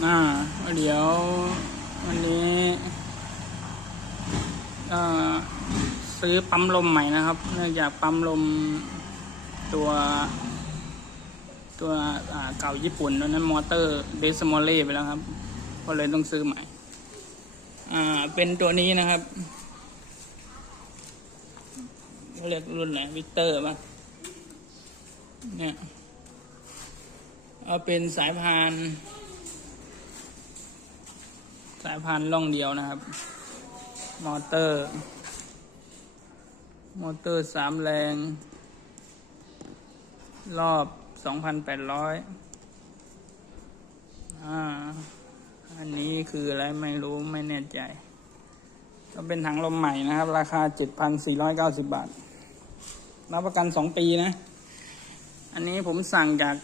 อ่าเดี๋ยววันนี้เอ่อซื้อปั๊มลมใหม่นะครับ เนื่องจากปั๊มลมตัวตัวเก่าญี่ปุ่นตัวนั้นมอเตอร์เดซมอลเล่ไปแล้วครับ ก็เลยต้องซื้อใหม่ อ่า เป็นตัวนี้นะครับเขาเรียกรุ่นไหนวิกเตอร์ป่ะเนี่ยเอาเป็นสายพาน สายพานล่องเดียวนะครับ มอเตอร์ มอเตอร์สามแรง รอบสองพันแปดร้อยอ่า อันนี้คืออะไรไม่รู้ไม่แน่ใจ ก็เป็นถังลมใหม่นะครับ ราคาเจ็ดพันสี่ร้อยเก้าสิบบาท รับประกันสองปีนะ อันนี้ผมสั่งจาก